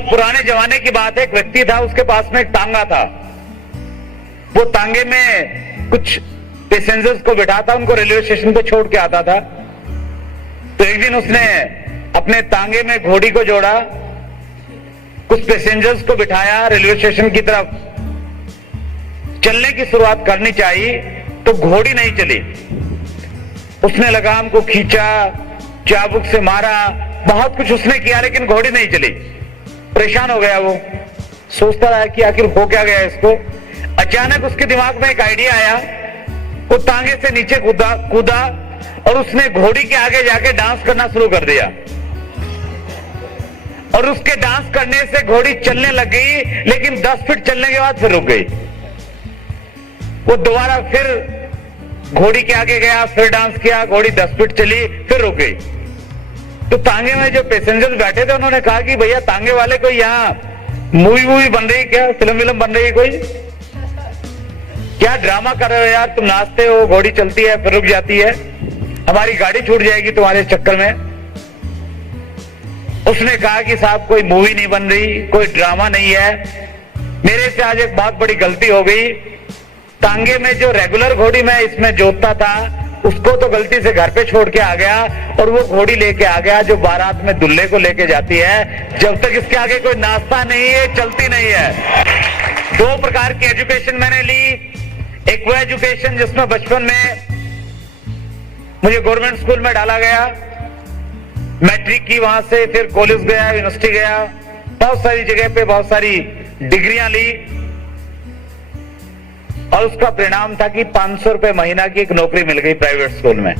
बहुत पुराने जमाने की बात है, एक व्यक्ति था, उसके पास में एक तांगा था। वो तांगे में कुछ पैसेंजर्स को बिठाता, उनको रेलवे स्टेशन पे छोड़ के आता था। तो एक दिन उसने अपने तांगे में घोड़ी को जोड़ा, कुछ पैसेंजर्स को बिठाया, रेलवे स्टेशन की तरफ चलने की शुरुआत करनी चाहिए तो घोड़ी नहीं चली। उसने लगाम को खींचा, चाबुक से मारा, बहुत कुछ उसने किया, लेकिन घोड़ी नहीं चली। परेशान हो गया वो, सोचता रहा कि आखिर हो क्या गया इसको। अचानक उसके दिमाग में एक आइडिया आया। वो तांगे से नीचे कूदा और उसने घोड़ी के आगे जाके डांस करना शुरू कर दिया। और उसके डांस करने से घोड़ी चलने लग गई, लेकिन 10 फीट चलने के बाद फिर रुक गई। वो दोबारा फिर घोड़ी के आगे गया, फिर डांस किया, घोड़ी 10 फीट चली, फिर रुक गई। तो तांगे में जो पैसेंजर्स बैठे थे उन्होंने कहा कि भैया तांगे वाले कोई यहाँ मूवी बन रही क्या, फिल्म बन रही है कोई, क्या ड्रामा कर रहे हो यार, तुम नाचते हो, घोड़ी चलती है फिर रुक जाती है, हमारी गाड़ी छूट जाएगी तुम्हारे चक्कर में। उसने कहा कि साहब कोई मूवी नहीं बन रही, कोई ड्रामा नहीं है, मेरे से आज एक बहुत बड़ी गलती हो गई। तांगे में जो रेगुलर घोड़ी मैं इसमें जोतता था उसको तो गलती से घर पे छोड़ के आ गया, और वो घोड़ी लेके आ गया जो बारात में दुल्हे को लेके जाती है। जब तक इसके आगे कोई नाश्ता नहीं है, चलती नहीं है। 2 प्रकार की एजुकेशन मैंने ली। एक वो एजुकेशन जिसमें बचपन में मुझे गवर्नमेंट स्कूल में डाला गया, मैट्रिक की, वहां से फिर कॉलेज गया, यूनिवर्सिटी गया, बहुत सारी जगह पे बहुत सारी डिग्रियां ली, और उसका परिणाम था कि 500 रुपए महीना की एक नौकरी मिल गई प्राइवेट स्कूल में।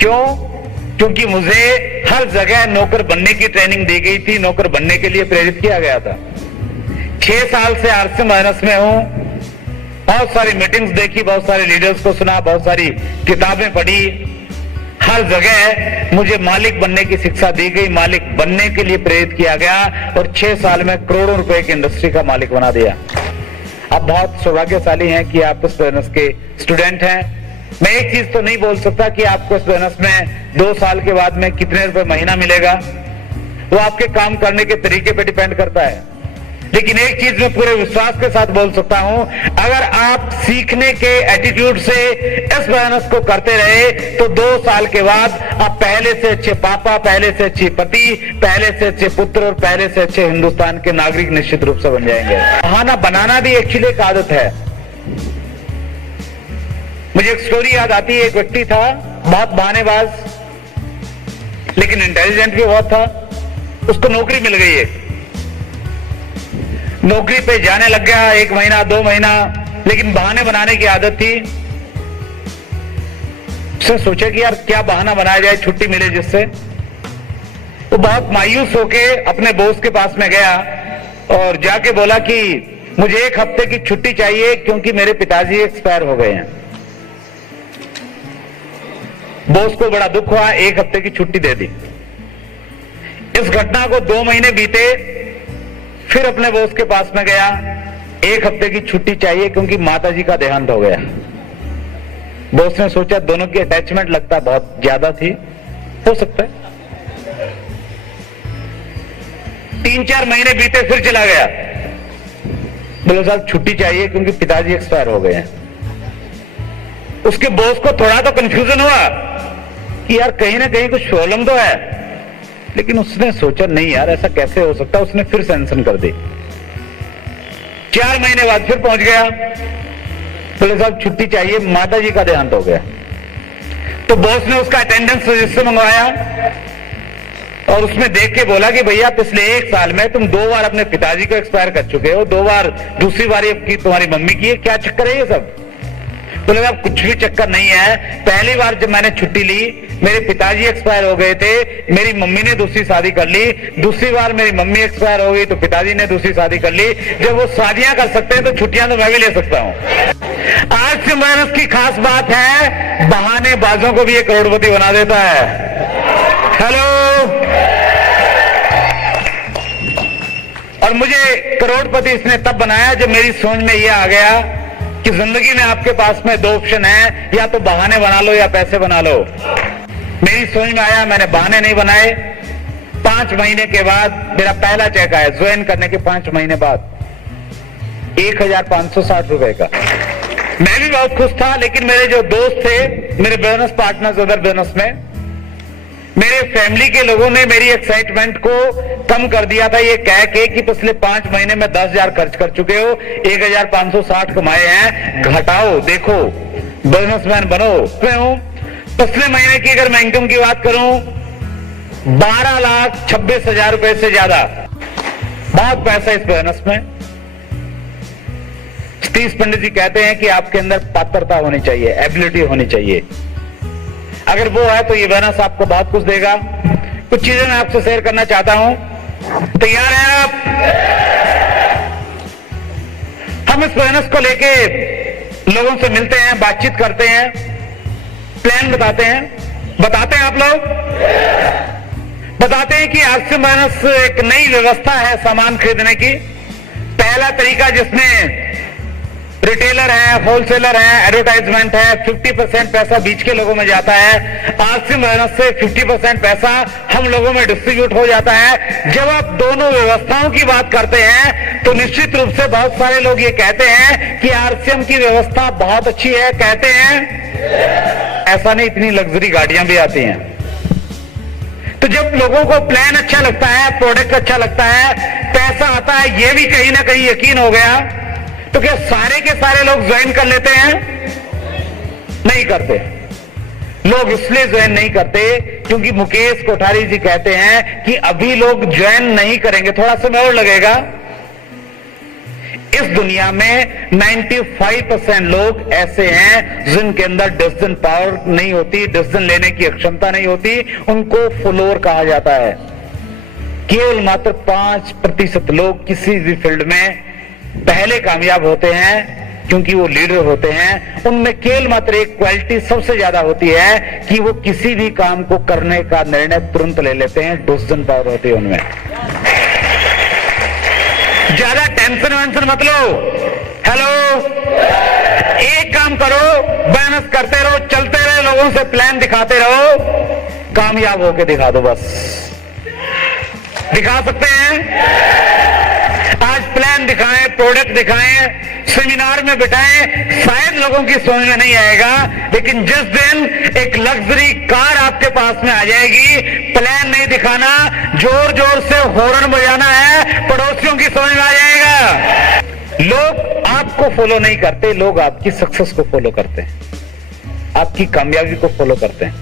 क्यों? क्योंकि मुझे हर जगह नौकर बनने की ट्रेनिंग दी गई थी, नौकर बनने के लिए प्रेरित किया गया था। 6 साल से आरसी माइनस में हूं, बहुत सारी मीटिंग्स देखी, बहुत सारे लीडर्स को सुना, बहुत सारी किताबें पढ़ी, हर जगह मुझे मालिक बनने की शिक्षा दी गई, मालिक बनने के लिए प्रेरित किया गया, और 6 साल में करोड़ों रुपए की इंडस्ट्री का मालिक बना दिया। आप बहुत सौभाग्यशाली हैं कि आप इस बिजनेस के स्टूडेंट हैं। मैं एक चीज तो नहीं बोल सकता कि आपको इस बिजनेस में 2 साल के बाद में कितने रुपए महीना मिलेगा, वो आपके काम करने के तरीके पे डिपेंड करता है। लेकिन एक चीज मैं पूरे विश्वास के साथ बोल सकता हूं, अगर आप सीखने के एटीट्यूड से इस बिजनेस को करते रहे तो 2 साल के बाद आप पहले से अच्छे पापा, पहले से अच्छे पति, पहले से अच्छे पुत्र और पहले से अच्छे हिंदुस्तान के नागरिक निश्चित रूप से बन जाएंगे। बहाना बनाना भी एक्चुअली एक आदत है। मुझे एक स्टोरी याद आती है। एक व्यक्ति था बहुत बहानेबाज, लेकिन इंटेलिजेंट भी बहुत था। उसको नौकरी मिल गई है, नौकरी पे जाने लग गया, 1 महीना 2 महीना, लेकिन बहाने बनाने की आदत थी। उसने सोचा कि यार क्या बहाना बनाया जाए छुट्टी मिले जिससे। वो बहुत मायूस होके अपने बॉस के पास में गया और जाके बोला कि मुझे 1 हफ्ते की छुट्टी चाहिए क्योंकि मेरे पिताजी एक्सपायर हो गए हैं। बॉस को बड़ा दुख हुआ, 1 हफ्ते की छुट्टी दे दी। इस घटना को 2 महीने बीते, फिर अपने बॉस के पास में गया, 1 हफ्ते की छुट्टी चाहिए क्योंकि माताजी का देहांत हो गया। बॉस ने सोचा दोनों की अटैचमेंट लगता बहुत ज्यादा थी, हो सकता है। 3-4 महीने बीते, फिर चला गया, बोले साहब छुट्टी चाहिए क्योंकि पिताजी एक्सपायर हो गए हैं। उसके बॉस को थोड़ा तो कंफ्यूजन हुआ कि यार कहीं ना कहीं कुछ प्रॉब्लम तो है, लेकिन उसने सोचा नहीं यार ऐसा कैसे हो सकता। उसने फिर सैंक्शन कर दी। 4 महीने बाद फिर पहुंच गया, बोले साहब छुट्टी चाहिए, माताजी का देहांत हो गया। तो बॉस ने उसका अटेंडेंस रजिस्टर मंगवाया और उसमें देख के बोला कि भैया पिछले 1 साल में तुम 2 बार अपने पिताजी को एक्सपायर कर चुके हो, 2 बार, दूसरी बार ये तुम्हारी मम्मी की है, क्या चक्कर है ये सब? बोले साहब कुछ भी चक्कर नहीं है, पहली बार जब मैंने छुट्टी ली मेरे पिताजी एक्सपायर हो गए थे, मेरी मम्मी ने दूसरी शादी कर ली, दूसरी बार मेरी मम्मी एक्सपायर हो गई तो पिताजी ने दूसरी शादी कर ली। जब वो शादियां कर सकते हैं तो छुट्टियां तो मैं भी ले सकता हूं। आज के बिजनेस की खास बात है, बहानेबाजों को भी ये करोड़पति बना देता है। हेलो, और मुझे करोड़पति इसने तब बनाया जब मेरी सोच में ये आ गया कि जिंदगी में आपके पास में 2 ऑप्शन है, या तो बहाने बना लो या पैसे बना लो। मेरी सोच में आया, मैंने बहाने नहीं बनाए। 5 महीने के बाद मेरा पहला चेक आया, ज्वाइन करने के 5 महीने बाद 1560 रुपए का। मैं भी बहुत खुश था, लेकिन मेरे जो दोस्त थे, मेरे बिजनेस पार्टनर्स अदर बिजनेस में, मेरे फैमिली के लोगों ने मेरी एक्साइटमेंट को कम कर दिया था ये कह के कि पिछले 5 महीने में 10,000 खर्च कर चुके हो, 1560 कमाए हैं, घटाओ, देखो बिजनेसमैन बनो। क्यों? पिछले महीने की अगर मैं इनकम की बात करूं 12,26,000 रुपए से ज्यादा, बहुत पैसा इस बिजनेस में। सतीश पंडित जी कहते हैं कि आपके अंदर पात्रता होनी चाहिए, एबिलिटी होनी चाहिए। अगर वो है तो ये बिजनेस आपको बहुत कुछ देगा। कुछ चीजें मैं आपसे शेयर करना चाहता हूं, तैयार हैं आप? हम इस बिजनेस को लेके लोगों से मिलते हैं, बातचीत करते हैं, प्लान बताते हैं आप लोग बताते हैं कि आरसीएम बिजनेस एक नई व्यवस्था है सामान खरीदने की। पहला तरीका जिसमें रिटेलर है, होलसेलर है, एडवर्टाइजमेंट है, 50% पैसा बीच के लोगों में जाता है। आरसीएम बिजनेस से 50% पैसा हम लोगों में डिस्ट्रीब्यूट हो जाता है। जब आप दोनों व्यवस्थाओं की बात करते हैं तो निश्चित रूप से बहुत सारे लोग ये कहते हैं कि आरसीएम की व्यवस्था बहुत अच्छी है, कहते हैं ऐसा नहीं, इतनी लग्जरी गाड़ियां भी आती हैं। तो जब लोगों को प्लान अच्छा लगता है, प्रोडक्ट अच्छा लगता है, पैसा आता है, ये भी कहीं ना कहीं यकीन हो गया, तो क्या सारे के सारे लोग ज्वाइन कर लेते हैं? नहीं करते। लोग इसलिए ज्वाइन नहीं करते क्योंकि मुकेश कोठारी जी कहते हैं कि अभी लोग ज्वाइन नहीं करेंगे, थोड़ा समय और लगेगा। इस दुनिया में 95% लोग ऐसे हैं जिनके अंदर डिसीजन पावर नहीं होती, डिसीजन लेने की क्षमता नहीं होती, उनको फॉलोअर कहा जाता है। केवल मात्र 5% लोग किसी भी फील्ड में पहले कामयाब होते हैं क्योंकि वो लीडर होते हैं। उनमें केवल मात्र एक क्वालिटी सबसे ज्यादा होती है कि वो किसी भी काम को करने का निर्णय तुरंत ले लेते हैं, डिसीजन पावर होती है उनमें। ज्यादा टेंशन वेंशन मत लो। हेलो, एक काम करो, मेहनत करते रहो, चलते रहो, लोगों से प्लान दिखाते रहो, कामयाब होके दिखा दो। बस दिखा सकते हैं? आज प्लान दिखाएं, प्रोडक्ट दिखाएं, सेमिनार में बिठाएं, शायद लोगों की समझ में नहीं आएगा, लेकिन जिस दिन एक लग्जरी कार आपके पास में आ जाएगी, प्लान नहीं दिखाना, जोर जोर से हॉर्न बजाना है, पड़ोसियों की समझ में आ जाएगा। लोग आपको फॉलो नहीं करते, लोग आपकी सक्सेस को फॉलो करते हैं, आपकी कामयाबी को फॉलो करते हैं।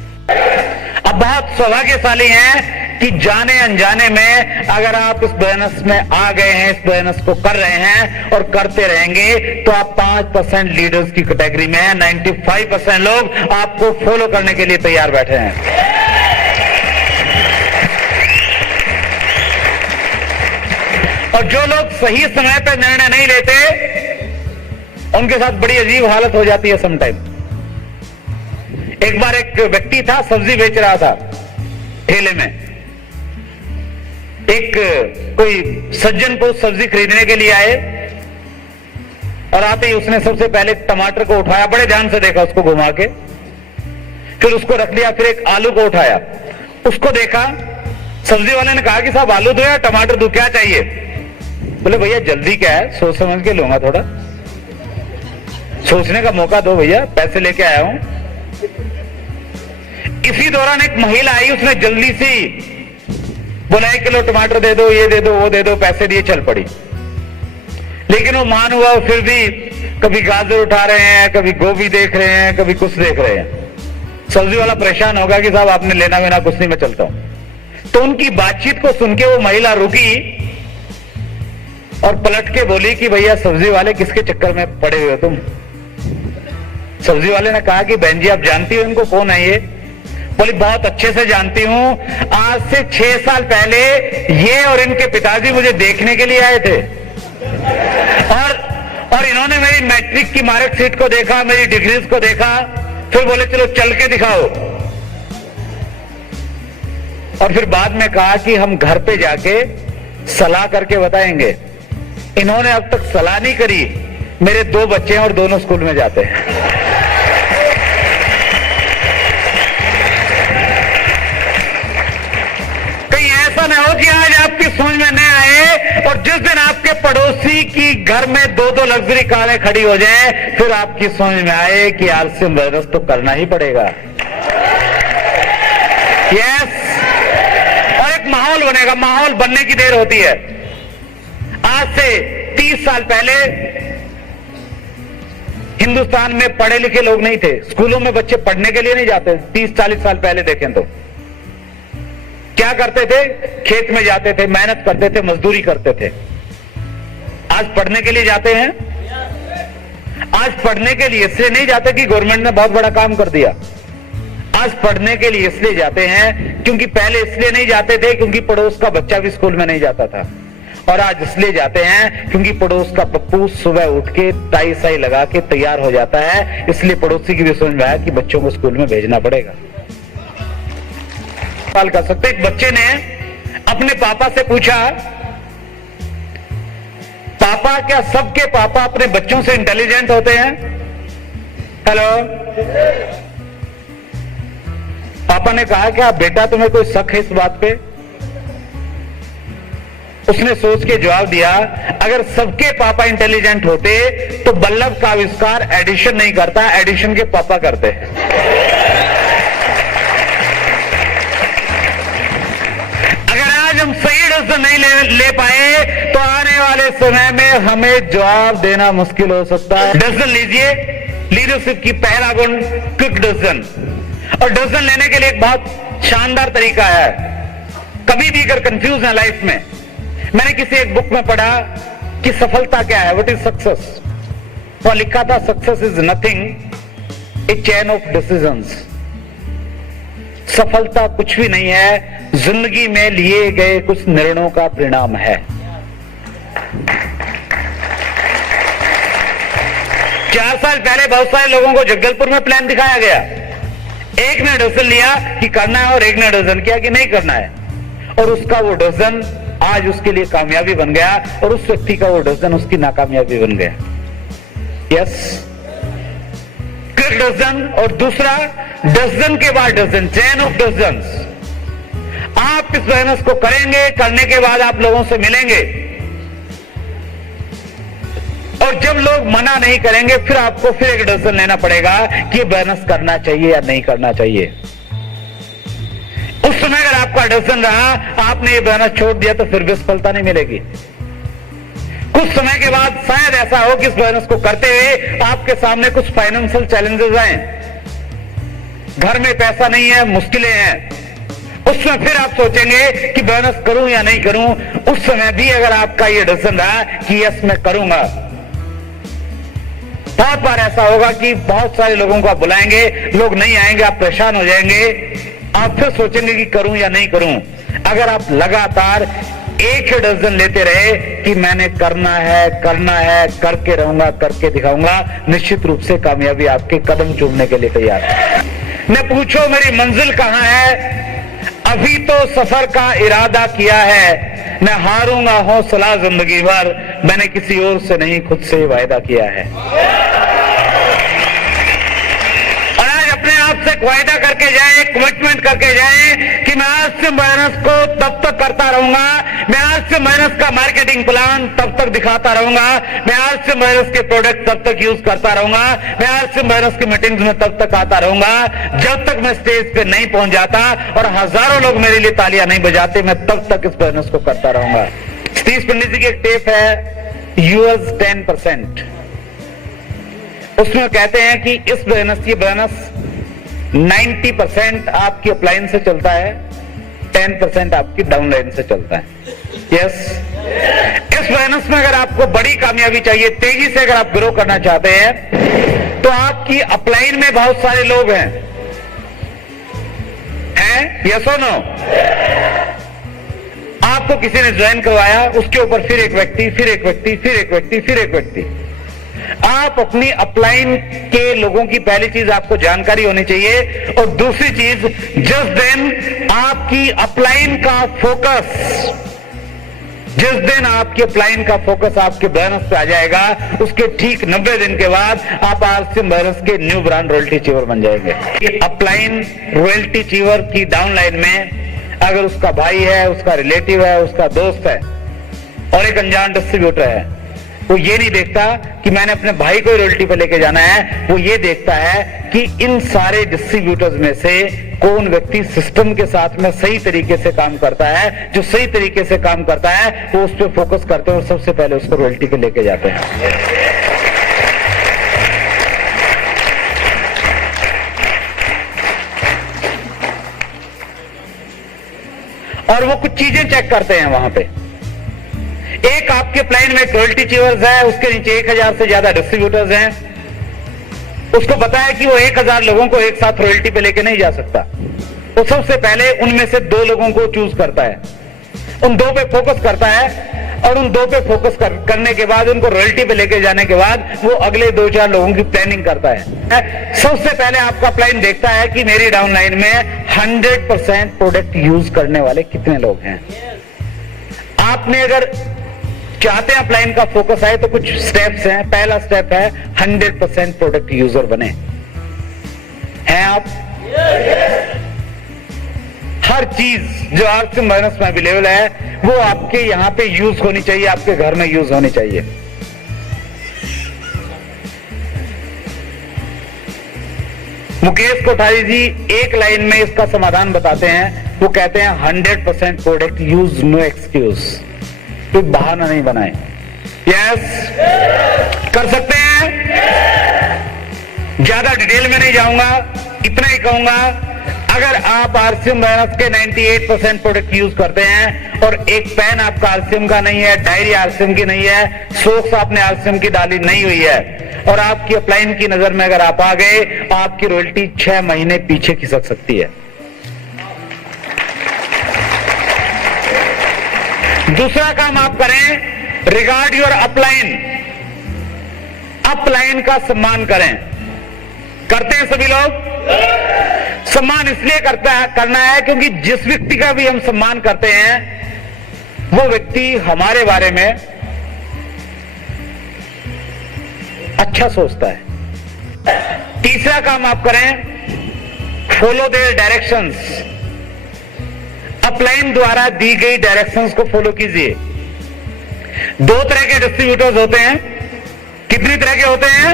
अब बहुत सौभाग्यशाली हैं कि जाने अनजाने में अगर आप इस बिजनेस में आ गए हैं, इस बिजनेस को कर रहे हैं और करते रहेंगे, तो आप 5% लीडर्स की कैटेगरी में हैं। 95% लोग आपको फॉलो करने के लिए तैयार बैठे हैं। और जो लोग सही समय पर निर्णय नहीं लेते, उनके साथ बड़ी अजीब हालत हो जाती है समटाइम। एक बार एक व्यक्ति था, सब्जी बेच रहा था ठेले में। एक कोई सज्जन को सब्जी खरीदने के लिए आए और आते ही उसने सबसे पहले टमाटर को उठाया, बड़े ध्यान से देखा उसको घुमा के, फिर उसको रख लिया, फिर एक आलू को उठाया, उसको देखा। सब्जी वाले ने कहा कि साहब आलू दो या टमाटर दो, क्या चाहिए? बोले भैया जल्दी क्या है, सोच समझ के लूंगा, थोड़ा सोचने का मौका दो भैया, पैसे लेके आया हूं। इसी दौरान एक महिला आई, उसने जल्दी सी बोला 1 किलो टमाटर दे दो, ये दे दो, वो दे दो, पैसे दिए, चल पड़ी। लेकिन वो मान हुआ, फिर भी कभी गाजर उठा रहे हैं, कभी गोभी देख रहे हैं, कभी कुछ देख रहे हैं। सब्जी वाला परेशान होगा कि साहब आपने लेना वेना कुछ नहीं, मैं चलता हूं। तो उनकी बातचीत को सुन के वो महिला रुकी और पलट के बोली कि भैया सब्जी वाले किसके चक्कर में पड़े हुए हो तुम? सब्जी वाले ने कहा कि बहन जी आप जानती हो इनको, कौन है ये? बोली बहुत अच्छे से जानती हूं, आज से 6 साल पहले ये और इनके पिताजी मुझे देखने के लिए आए थे और इन्होंने मेरी मैट्रिक की मार्कशीट को देखा, मेरी डिग्रीज को देखा, फिर बोले चलो चल के दिखाओ। और फिर बाद में कहा कि हम घर पे जाके सलाह करके बताएंगे। इन्होंने अब तक सलाह नहीं करी। मेरे 2 बच्चे हैं और दोनों स्कूल में जाते हैं। ऐसा ना हो कि आज आपकी समझ में न आए और जिस दिन आपके पड़ोसी की घर में 2-2 लग्जरी कारें खड़ी हो जाएं, फिर आपकी समझ में आए कि आरसीएम बैनर्स तो करना ही पड़ेगा। यस, और एक माहौल बनेगा। माहौल बनने की देर होती है। आज से 30 साल पहले हिंदुस्तान में पढ़े लिखे लोग नहीं थे। स्कूलों में बच्चे पढ़ने के लिए नहीं जाते। 30-40 साल पहले देखें तो क्या करते थे? खेत में जाते थे, मेहनत करते थे, मजदूरी करते थे। आज पढ़ने के लिए जाते हैं। आज पढ़ने के लिए इसलिए नहीं जाते कि गवर्नमेंट ने बहुत बड़ा काम कर दिया। आज पढ़ने के लिए इसलिए जाते हैं क्योंकि पहले इसलिए नहीं जाते थे क्योंकि पड़ोस का बच्चा भी स्कूल में नहीं जाता था, और आज इसलिए जाते हैं क्योंकि पड़ोस का पप्पू सुबह उठ के टाई साई लगा के तैयार हो जाता है, इसलिए पड़ोसी की भी समझ में आया कि बच्चों को स्कूल में भेजना पड़ेगा। सवाल कर सकते, एक बच्चे ने अपने पापा से पूछा, पापा क्या सबके पापा अपने बच्चों से इंटेलिजेंट होते हैं? हेलो, पापा ने कहा क्या बेटा तुम्हें कोई शक है इस बात पे? उसने सोच के जवाब दिया, अगर सबके पापा इंटेलिजेंट होते तो बल्लभ का आविष्कार एडिशन नहीं करता, एडिशन के पापा करते। अगर आज हम सही डिसीजन नहीं ले पाए तो आने वाले समय में हमें जवाब देना मुश्किल हो सकता है। डिसीजन लीजिए। लीडरशिप की पहला गुण क्विक डिसीजन, और डिसीजन लेने के लिए एक बहुत शानदार तरीका है। कभी भी अगर कंफ्यूज है लाइफ में, मैंने किसी एक बुक में पढ़ा कि सफलता क्या है, व्हाट इज सक्सेस। वहां लिखा था success is nothing A chain of decisions. सफलता कुछ भी नहीं है, जिंदगी में लिए गए कुछ निर्णयों का परिणाम है। 4 साल पहले बहुत सारे लोगों को जगदलपुर में प्लान दिखाया गया। एक ने डिसीजन लिया कि करना है और एक ने डिसीजन किया कि नहीं करना है, और उसका वो डिसीजन आज उसके लिए कामयाबी बन गया और उस व्यक्ति का वो डिसीजन उसकी नाकामयाबी बन गया। Yes, quick decision. और दूसरा, डिसीजन के बाद डिसीजन, चेन ऑफ डिसीजंस। आप इस बिजनेस को करेंगे, करने के बाद आप लोगों से मिलेंगे, और जब लोग मना नहीं करेंगे फिर आपको फिर एक डिसीजन लेना पड़ेगा कि ये बिजनेस करना चाहिए या नहीं करना चाहिए। उस समय अगर आपका डिसीजन रहा आपने ये बिजनेस छोड़ दिया तो फिर भी सफलता नहीं मिलेगी। कुछ समय के बाद शायद ऐसा हो कि इस बिजनेस को करते हुए आपके सामने कुछ फाइनेंशियल चैलेंजेस आए, घर में पैसा नहीं है, मुश्किलें हैं। उसमें फिर आप सोचेंगे कि बिजनेस करूं या नहीं करूं। उस समय भी अगर आपका ये डिसीजन रहा कि यस मैं करूंगा, बहुत बार ऐसा होगा कि बहुत सारे लोगों को आप बुलाएंगे, लोग नहीं आएंगे, आप परेशान हो जाएंगे, आप फिर सोचेंगे कि करूं या नहीं करूं। अगर आप लगातार एक ही डिसीजन लेते रहे कि मैंने करना है, करके रहूंगा, करके दिखाऊंगा, निश्चित रूप से कामयाबी आपके कदम चूमने के लिए तैयार है। न पूछो मेरी मंजिल कहां है, अभी तो सफर का इरादा किया है, मैं हारूंगा हौसला जिंदगी भर, मैंने किसी और से नहीं खुद से वायदा किया है। और आज अपने आप से वायदा करके जाए, कमिटमेंट करके जाए कि मैं आज से बिजनेस को तब तक करता रहूंगा, मैं आज से बिजनेस का मार्केटिंग प्लान तब तक दिखाता रहूंगा, मैं आज से बिजनेस के प्रोडक्ट तब तक यूज करता रहूंगा, मैं आज से बिजनेस की मीटिंग्स में तब तक आता रहूंगा जब तक मैं स्टेज पे नहीं पहुंच जाता और हजारों लोग मेरे लिए तालियां नहीं बजाते, मैं तब तक इस बिजनेस को करता रहूंगा। सतीश पंडित जी की एक टेप है यूएस 10%। उसमें कहते हैं कि इस बिजनेस 90% आपकी अपलाइन से चलता है, 10% आपकी डाउनलाइन से चलता है। यस, इस बिजनेस में अगर आपको बड़ी कामयाबी चाहिए, तेजी से अगर आप ग्रो करना चाहते हैं, तो आपकी अपलाइन में बहुत सारे लोग हैं, यस और नो? आपको किसी ने ज्वाइन करवाया, उसके ऊपर फिर एक व्यक्ति, फिर एक व्यक्ति, फिर एक व्यक्ति, फिर एक व्यक्ति। आप अपनी अपलाइन के लोगों की पहली चीज आपको जानकारी होनी चाहिए, और दूसरी चीज जिस दिन आपकी अपलाइन का फोकस, जिस दिन आपके अपलाइन का फोकस आपके बिजनेस पे आ जाएगा, उसके ठीक 90 दिन के बाद आप आरसीएम बिजनेस के न्यू ब्रांड रॉयल्टी अचीवर बन जाएंगे। अपलाइन रॉयल्टी अचीवर की डाउनलाइन में अगर उसका भाई है, उसका रिलेटिव है, उसका दोस्त है और एक अनजान डिस्ट्रीब्यूटर है, वो ये नहीं देखता कि मैंने अपने भाई को रॉयल्टी पे लेके जाना है, वो ये देखता है कि इन सारे डिस्ट्रीब्यूटर्स में से कौन व्यक्ति सिस्टम के साथ में सही तरीके से काम करता है। जो सही तरीके से काम करता है वो उस पर फोकस करते हैं और सबसे पहले उसको रॉयल्टी पे लेके जाते हैं। और वो कुछ चीजें चेक करते हैं वहां पे। एक आपके प्लान में रॉयल्टी चीवर्स है, उसके नीचे 1000 से ज्यादा डिस्ट्रीब्यूटर्स हैं। उसको पता है कि वो 1000 लोगों को एक साथ रॉयल्टी पे लेके नहीं जा सकता। वो सबसे पहले उनमें से 2 लोगों को चूज करता है, उन 2 पे फोकस करता है और उन 2 पे फोकस करने के बाद उनको रॉयल्टी पे लेके जाने के बाद वो अगले 2-4 लोगों की प्लानिंग करता है। सबसे पहले आपका प्लान देखता है कि मेरी डाउनलाइन में 100% प्रोडक्ट यूज करने वाले कितने लोग हैं। आपने अगर चाहते हैं प्लान का फोकस आए तो कुछ स्टेप्स हैं। पहला स्टेप है 100% प्रोडक्ट यूजर बने। हैं आप? हर चीज जो आरसीएम माइनस में अवेलेबल है वो आपके यहां पे यूज होनी चाहिए, आपके घर में यूज होनी चाहिए। मुकेश कोठारी जी एक लाइन में इसका समाधान बताते हैं। वो कहते हैं 100% प्रोडक्ट यूज, नो एक्सक्यूज। कोई बहाना नहीं बनाए। यस, कर सकते हैं। ज्यादा डिटेल में नहीं जाऊंगा, इतना ही कहूंगा, अगर आप आरसीएम माइनस के 98% प्रोडक्ट यूज करते हैं और एक पेन आपका आरसीएम का नहीं है, डायरी आरसीएम की नहीं है, सोक्स आपने आरसीएम की डाली नहीं हुई है और आपकी अपलाइन की नजर में अगर आप आ गए तो आपकी रॉयल्टी 6 महीने पीछे खिसक सकती है। दूसरा काम आप करें, रिगार्ड योर अपलाइन। अपलाइन का सम्मान करें। करते हैं सभी लोग? सम्मान इसलिए करना है क्योंकि जिस व्यक्ति का भी हम सम्मान करते हैं वो व्यक्ति हमारे बारे में अच्छा सोचता है। तीसरा काम आप करें, फॉलो देयर डायरेक्शंस। अपलाइन द्वारा दी गई डायरेक्शंस को फॉलो कीजिए। 2 तरह के डिस्ट्रीब्यूटर्स होते हैं। कितनी तरह के होते हैं?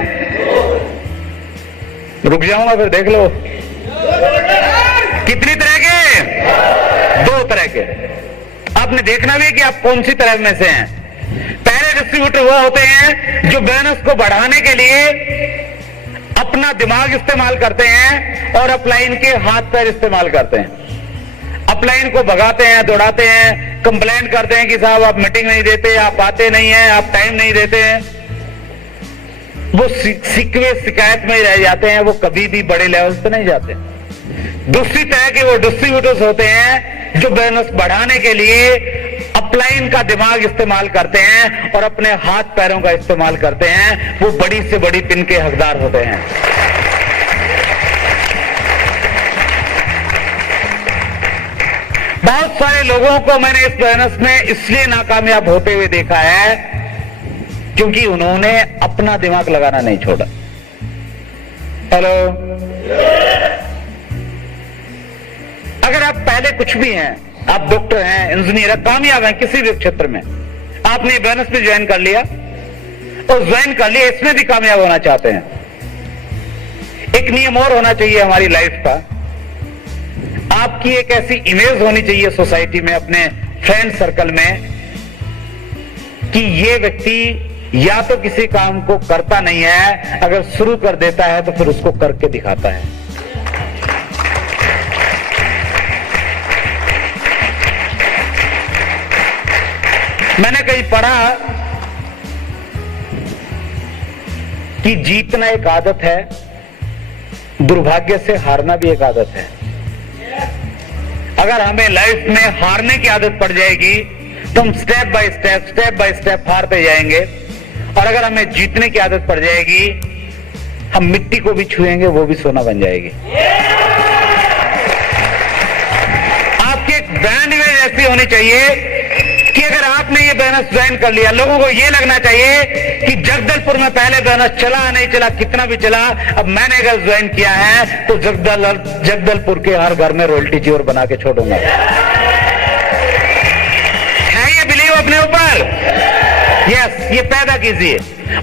रुक जाऊंगा फिर देख लो। कितनी तरह के? 2 तरह के। आपने देखना भी है कि आप कौन सी तरह में से हैं। पहले डिस्ट्रीब्यूटर वो होते हैं जो बिजनेस को बढ़ाने के लिए अपना दिमाग इस्तेमाल करते हैं और अपलाइन के हाथ पैर इस्तेमाल करते हैं। अपलाइन को भगाते हैं, दौड़ाते हैं, कंप्लेंट करते हैं कि साहब आप मीटिंग नहीं देते, आप आते नहीं हैं, आप टाइम नहीं देते हैं। वो सिकवे शिकायत में ही रह जाते हैं, वो कभी भी बड़े लेवल पे नहीं जाते। दूसरी तरह के वो डिस्ट्रीब्यूटर्स होते हैं जो बिजनेस बढ़ाने के लिए अपलाइन का दिमाग इस्तेमाल करते हैं और अपने हाथ पैरों का इस्तेमाल करते हैं। वो बड़ी से बड़ी पिन के हकदार होते हैं। बहुत सारे लोगों को मैंने इस बिजनेस में इसलिए नाकामयाब होते हुए देखा है क्योंकि उन्होंने अपना दिमाग लगाना नहीं छोड़ा। हेलो, अगर आप पहले कुछ भी हैं, आप डॉक्टर हैं, इंजीनियर हैं, कामयाब हैं किसी भी क्षेत्र में, आपने बिजनेस में ज्वाइन कर लिया और ज्वाइन कर लिया, इसमें भी कामयाब होना चाहते हैं, एक नियम और होना चाहिए हमारी लाइफ का। आपकी एक ऐसी इमेज होनी चाहिए सोसाइटी में, अपने फ्रेंड सर्कल में, कि ये व्यक्ति या तो किसी काम को करता नहीं है, अगर शुरू कर देता है तो फिर उसको करके दिखाता है। मैंने कहीं पढ़ा कि जीतना एक आदत है, दुर्भाग्य से हारना भी एक आदत है। अगर हमें लाइफ में हारने की आदत पड़ जाएगी तो हम स्टेप बाय स्टेप हारते जाएंगे, और अगर हमें जीतने की आदत पड़ जाएगी हम मिट्टी को भी छुएंगे, वो भी सोना बन जाएगी। आपकी एक ब्रांड इमेज ऐसी होनी चाहिए कि अगर आपने ये बिजनेस ज्वाइन कर लिया, लोगों को ये लगना चाहिए कि जगदलपुर में पहले बिजनेस चला नहीं चला, कितना भी चला, अब मैंने अगर ज्वाइन किया है तो जगदलपुर के हर घर में रॉयल्टी चीवर बना के छोड़ूंगा। अपने ऊपर? यस, ये पैदा कीजिए।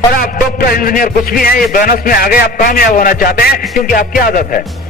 और आप डॉक्टर इंजीनियर कुछ भी हैं, ये बोनस में आ गए, आप कामयाब होना चाहते हैं क्योंकि आपकी आदत है।